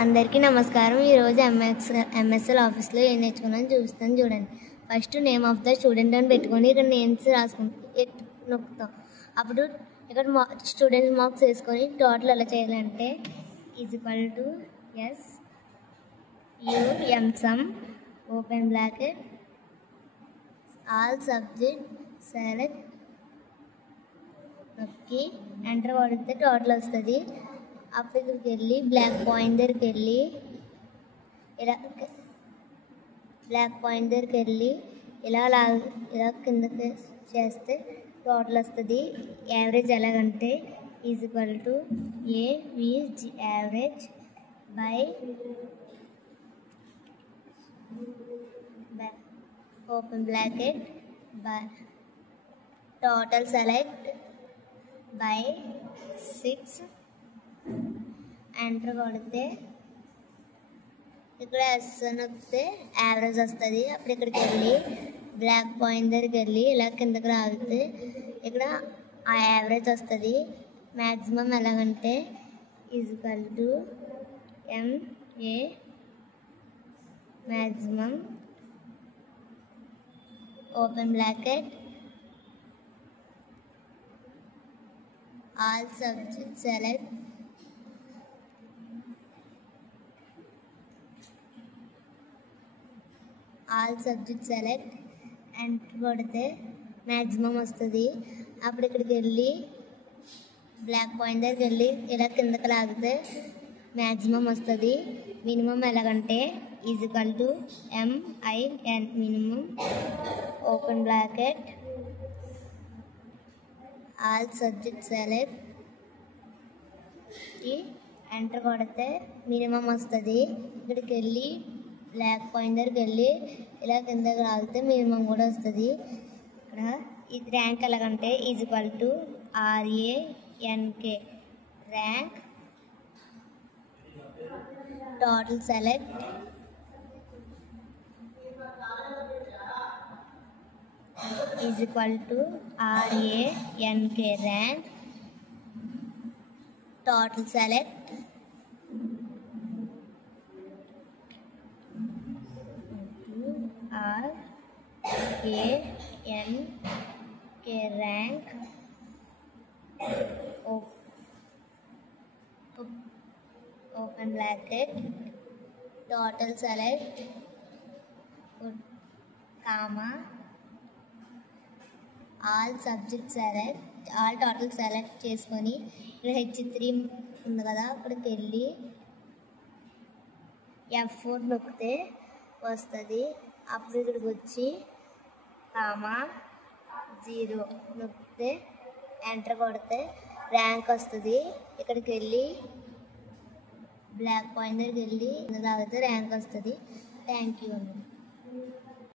అందరికీ నమస్కారం. ఈరోజు ఎంఎస్ఎల్ ఆఫీస్లో ఏం నేర్చుకున్నాను చూస్తాను చూడండి. First name of the student అని పెట్టుకొని ఇక్కడ నేమ్స్ నొక్కుతాం. అప్పుడు ఇక్కడ స్టూడెంట్ మార్క్స్ వేసుకొని టోటల్ ఎలా చేయాలంటే equal to S U M sum open bracket all subject select నొక్కి ఎంటర్ కొడితే టోటల్ వస్తుంది. అప్పుడు ఇక్కడికి వెళ్ళి బ్లాక్ పాయింట్ దగ్గరికి వెళ్ళి ఇలా కిందకి చేస్తే టోటల్ వస్తుంది. యావరేజ్ ఎలాగంటే equal to AVG average by open bracket by total select by 6 enter కొడితే ఇక్కడ ఎస్ నొక్కితే యావరేజ్ వస్తుంది. అప్పుడు ఇక్కడికి వెళ్ళి బ్లాక్ పాయింట్ దగ్గరికి వెళ్ళి ఇలా కిందకి రాగితే ఇక్కడ ఆ యావరేజ్ వస్తుంది. మ్యాక్సిమం ఎలాగంటే equal to MA maximum open bracket all subject select enter కొడితే మ్యాక్సిమం వస్తుంది. అప్పుడు ఇక్కడికి వెళ్ళి బ్లాక్ పాయింట్ దగ్గరికి వెళ్ళి ఇలా కిందకి లాగితే మ్యాక్సిమం వస్తుంది. మినిమం ఎలాగంటే equal to MIN minimum open bracket all subject select enter కొడితే మినిమం వస్తుంది. ఇక్కడికి వెళ్ళి బ్లాక్ పాయింట్ దగ్గరికి వెళ్ళి ఇలా కిందకి రాగితే మినిమం కూడా వస్తుంది. ఇక్కడ ఇది ర్యాంక్ ఎలాగంటే equal to RANK rank total select equal to RANK rank total select RANK rank open bracket total select comma all subject select all total select చేసుకొని ఇక్కడ H3 ఉంది కదా అక్కడికి వెళ్ళి F4 నొక్కితే వస్తుంది. అప్పుడు ఇక్కడికి వచ్చి కామా 0 నొక్కితే ఎంటర్ కొడితే ర్యాంక్ వస్తుంది. ఇక్కడికి వెళ్ళి బ్లాక్ పాయింట్ దగ్గరికి వెళ్ళి తాగితే ర్యాంక్ వస్తుంది. థ్యాంక్ యూ అండి.